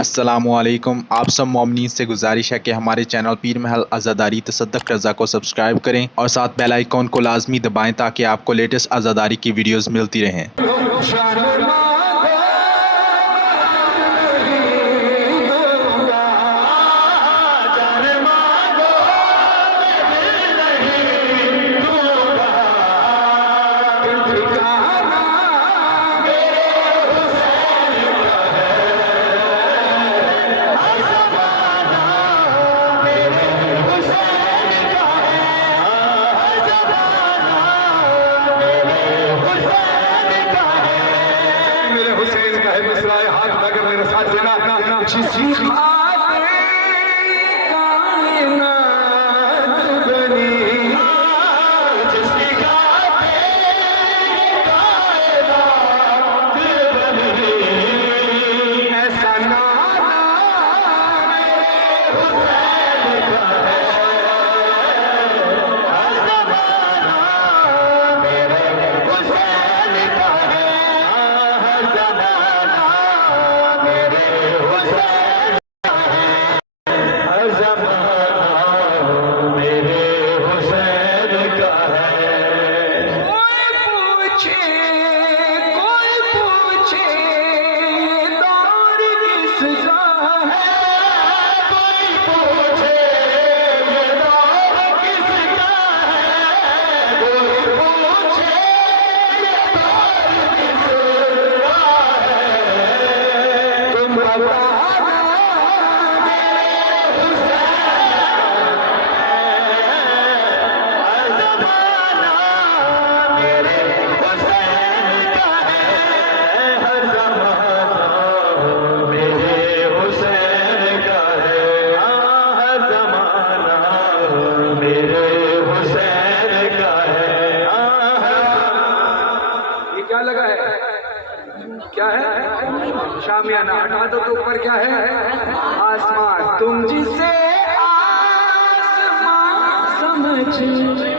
अस्सलामुअलैकुम। आप सब मोमिनीन से गुजारिश है कि हमारे चैनल पीर महल अज़ादारी तसद्दुक़ रज़ा को सब्सक्राइब करें और साथ बेल आइकॉन को लाजमी दबाएं ताकि आपको लेटेस्ट अज़ादारी की वीडियोस मिलती रहें। क्या लगा है? क्या है? शामियाना हटा दो तो ऊपर क्या है? आसमान। तुम जिसे आसमान समझ